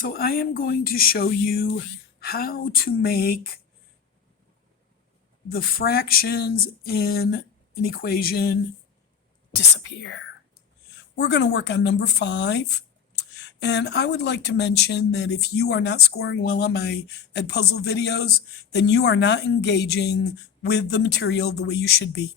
So I am going to show you how to make the fractions in an equation disappear. We're going to work on number 5. And I would like to mention that if you are not scoring well on my Edpuzzle videos, then you are not engaging with the material the way you should be.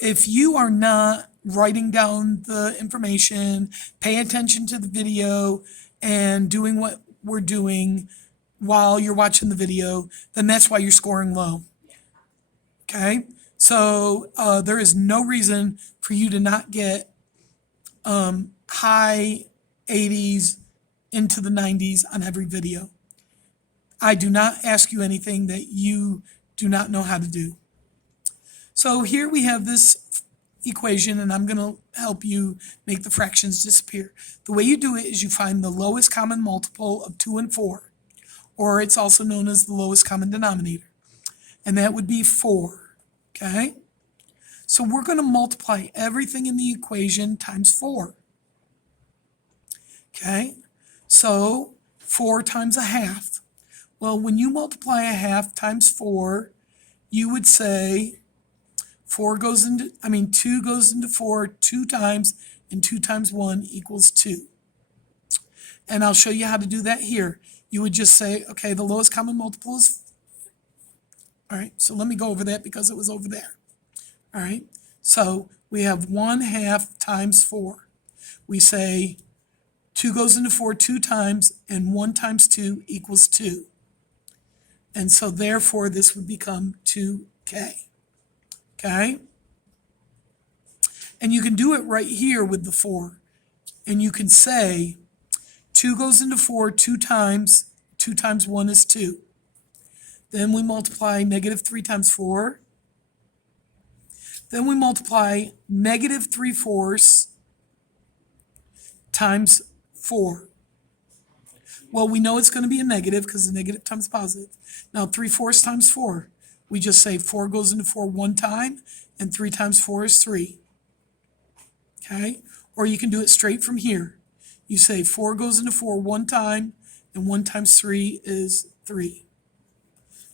If you are not writing down the information, paying attention to the video, and doing what we're doing while you're watching the video, then that's why you're scoring low. Okay? So there is no reason for you to not get high 80s into the 90s on every video. I do not ask you anything that you do not know how to do. So here we have this equation, and I'm going to help you make the fractions disappear. The way you do it is you find the lowest common multiple of 2 and 4, or it's also known as the lowest common denominator, and that would be 4, okay? So we're going to multiply everything in the equation times 4, okay? So 4 times a half. Well, when you multiply a half times 4, you would say 2 goes into 4 2 times, and 2 times 1 equals 2. And I'll show you how to do that here. You would just say, okay, the lowest common multiple is, all right, so let me go over that because it was over there. All right, so we have 1/2 times 4. We say 2 goes into 4 2 times, and 1 times 2 equals 2. And so therefore this would become 2k. Okay? And you can do it right here with the 4. And you can say 2 goes into 4 2 times, 2 times 1 is 2. Then we multiply -3 times 4. Then we multiply -3/4 times 4. Well, we know it's going to be a negative because the negative times positive. Now 3/4 times 4. We just say 4 goes into 4 1 time, and 3 times 4 is 3. Okay? Or you can do it straight from here. You say 4 goes into 4 1 time, and 1 times 3 is 3.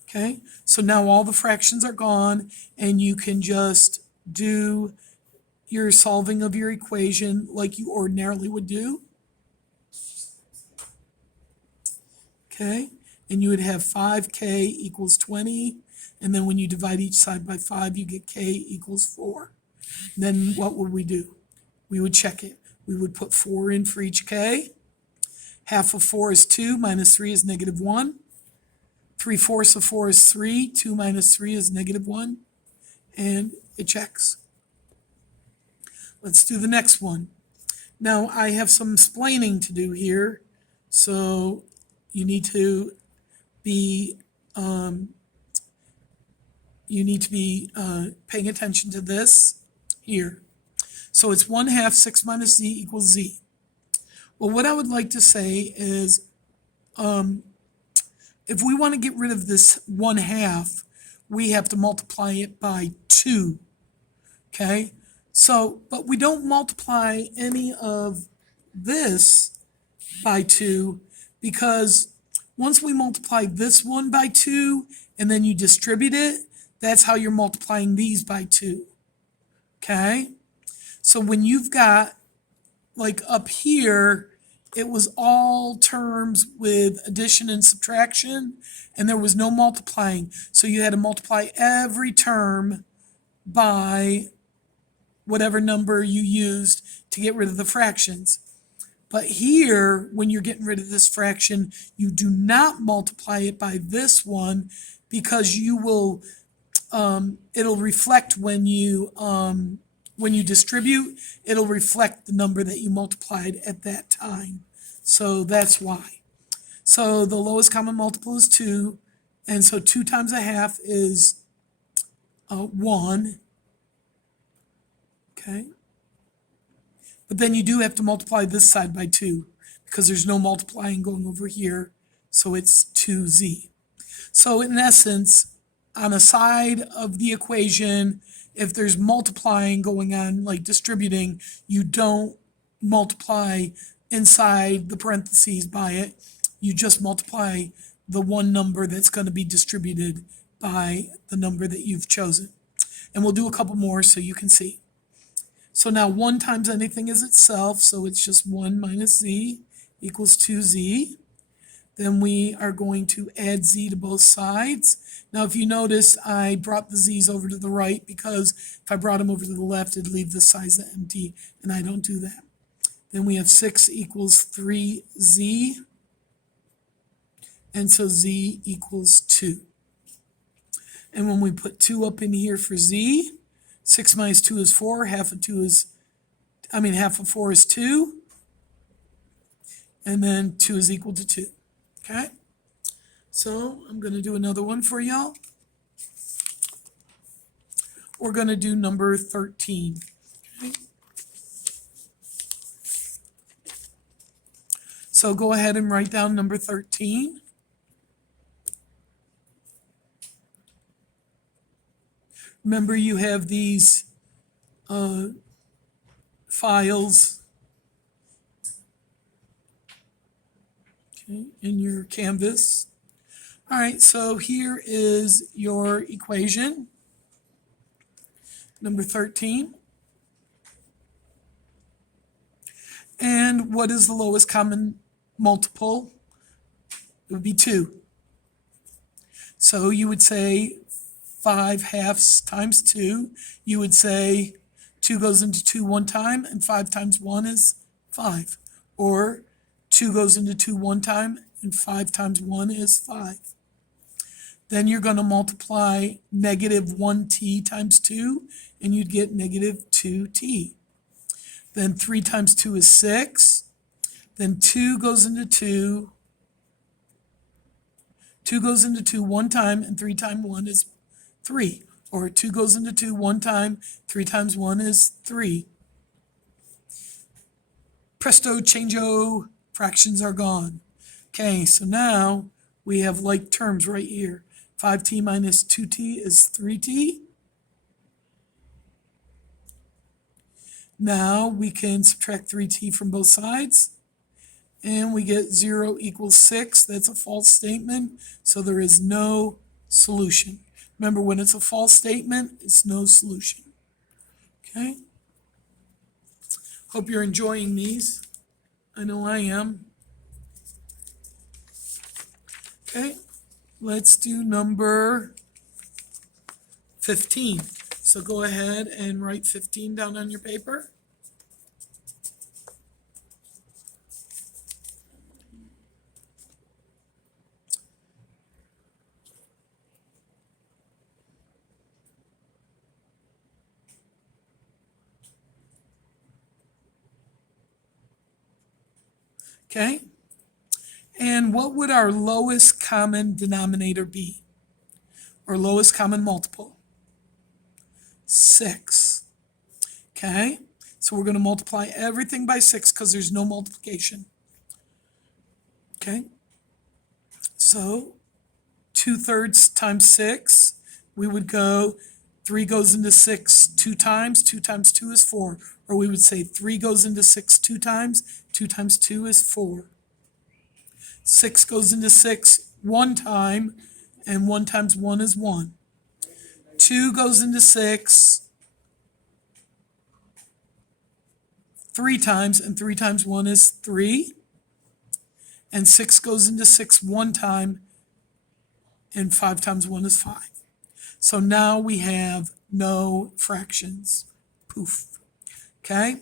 Okay? So now all the fractions are gone, and you can just do your solving of your equation like you ordinarily would do. Okay? And you would have 5k equals 20. And then when you divide each side by 5, you get k equals 4. Then what would we do? We would check it. We would put 4 in for each k. Half of 4 is 2, minus 3 is -1. 3/4 of 4 is 3, 2 minus 3 is -1. And it checks. Let's do the next one. Now I have some explaining to do here, so you need to be paying attention to this here. So it's 1/2 6 minus z equals z. Well, what I would like to say is if we want to get rid of this 1/2, we have to multiply it by 2. Okay? So, but we don't multiply any of this by 2 because once we multiply this one by 2 and then you distribute it, that's how you're multiplying these by 2. Okay? So when you've got, like up here, it was all terms with addition and subtraction, and there was no multiplying. So you had to multiply every term by whatever number you used to get rid of the fractions. But here, when you're getting rid of this fraction, you do not multiply it by this one because you will, it'll reflect when you distribute, it'll reflect the number that you multiplied at that time. So that's why. So the lowest common multiple is 2, and so 2 times 1/2 is 1. Okay? But then you do have to multiply this side by 2 because there's no multiplying going over here, so it's 2z. So in essence, on a side of the equation, if there's multiplying going on, like distributing, you don't multiply inside the parentheses by it, you just multiply the one number that's going to be distributed by the number that you've chosen. And we'll do a couple more so you can see. So now 1 times anything is itself, so it's just 1 minus z equals 2z. Then we are going to add z to both sides. Now if you notice, I brought the z's over to the right because if I brought them over to the left, it'd leave the sides empty, and I don't do that. Then we have 6 equals 3z, and so z equals 2. And when we put 2 up in here for z, 6 minus 2 is 4, half of 4 is 2, and then 2 is equal to 2, okay? So I'm going to do another one for y'all. We're going to do number 13, okay? So go ahead and write down number 13. Remember, you have these files, okay, in your Canvas. All right, so here is your equation, number 13. And what is the lowest common multiple? It would be 2. So you would say 5 halves times 2. You would say 2 goes into 2 one time, and 5 times 1 is 5. Or 2 goes into 2 one time, and 5 times 1 is 5. Then you're going to multiply negative 1t times 2, and you'd get negative 2t. Then 3 times 2 is 6. Then 2 goes into 2. 2 goes into 2 one time, and 3 times 1 is 3. Or 2 goes into 2 one time, 3 times 1 is 3. Presto changeo, fractions are gone. Okay, so now we have like terms right here. 5t minus 2t is 3t. Now we can subtract 3t from both sides, and we get 0 equals 6. That's a false statement, so there is no solution. Remember, when it's a false statement, it's no solution. Okay? Hope you're enjoying these. I know I am. Okay, let's do number 15. So go ahead and write 15 down on your paper. Okay, and what would our lowest common denominator be? Or lowest common multiple? 6. Okay, so we're going to multiply everything by 6 because there's no multiplication. Okay, so 2/3 times 6, we would go 3 goes into 6 2 times, 2 times 2 is 4. Or we would say 3 goes into 6 2 times, 2 times 2 is 4. 6 goes into 6 one time, and 1 times 1 is 1. 2 goes into 6 3 times, and 3 times 1 is 3. And 6 goes into 6 one time, and 5 times 1 is 5. So now we have no fractions. Poof. Okay?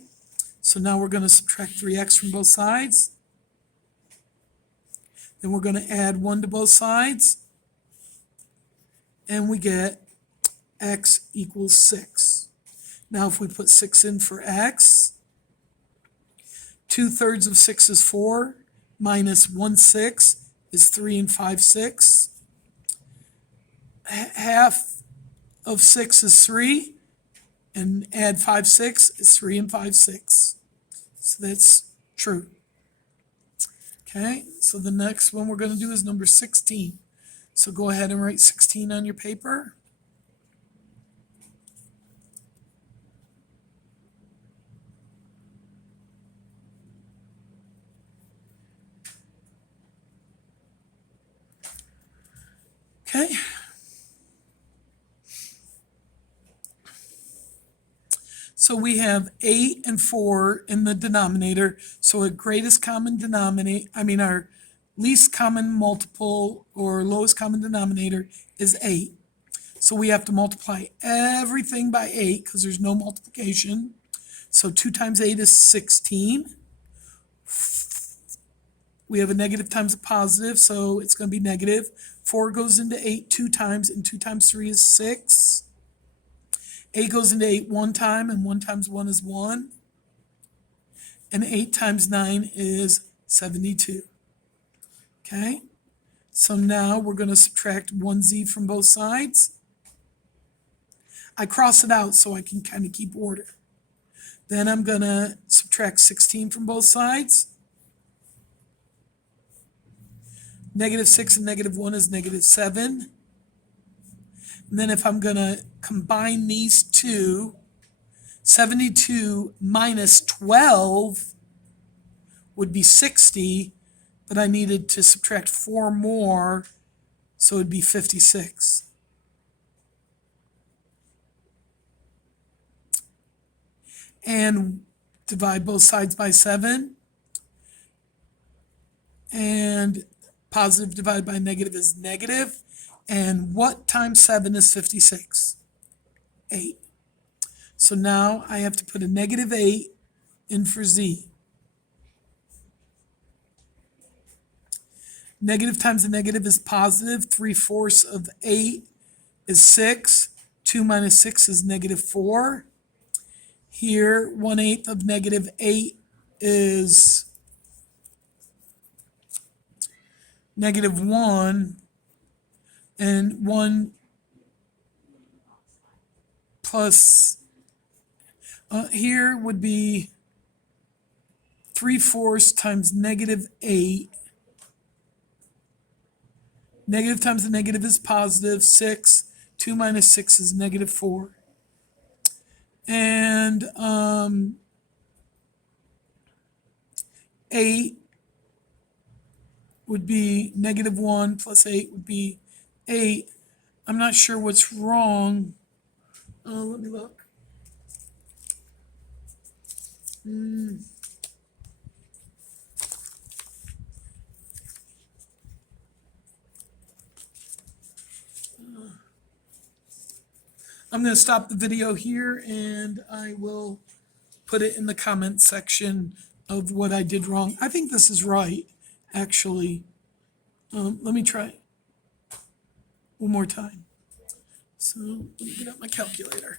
So now we're going to subtract 3x from both sides. Then we're going to add 1 to both sides. And we get x equals 6. Now if we put 6 in for x, 2/3 of 6 is 4, minus 1/6 is 3 and 5/6. Half of 6 is 3, and add 5/6 is 3 and 5/6. So that's true. Okay, so the next one we're going to do is number 16. So go ahead and write 16 on your paper. Okay. So we have 8 and 4 in the denominator. So our greatest common denominator, our least common multiple or lowest common denominator is 8. So we have to multiply everything by 8 because there's no multiplication. So 2 times 8 is 16. We have a negative times a positive, so it's going to be negative. 4 goes into 8 2 times, and 2 times 3 is 6. 8 goes into 8 one time, and 1 times 1 is 1. And 8 times 9 is 72. Okay? So now we're going to subtract 1z from both sides. I cross it out so I can kind of keep order. Then I'm going to subtract 16 from both sides. Negative 6 and negative 1 is negative 7. And then if I'm going to combine these two, 72 minus 12 would be 60, but I needed to subtract 4 more, so it would be 56. And divide both sides by 7. And positive divided by negative is negative. And what times 7 is 56? 8. So now I have to put a negative 8 in for z. Negative times a negative is positive. 3/4 of 8 is 6. 2 minus 6 is negative 4. Here, 1/8 of negative 8 is negative 1. And 1 plus, here would be 3/4 times negative 8. Negative times the negative is positive, 6. 2 minus 6 is negative 4. And 8 would be negative 1 plus 8 would be 8. I'm not sure what's wrong. Let me look. I'm going to stop the video here and I will put it in the comment section of what I did wrong. I think this is right, actually. Let me try one more time. So let me get out my calculator.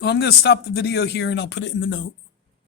Well, I'm going to stop the video here and I'll put it in the note.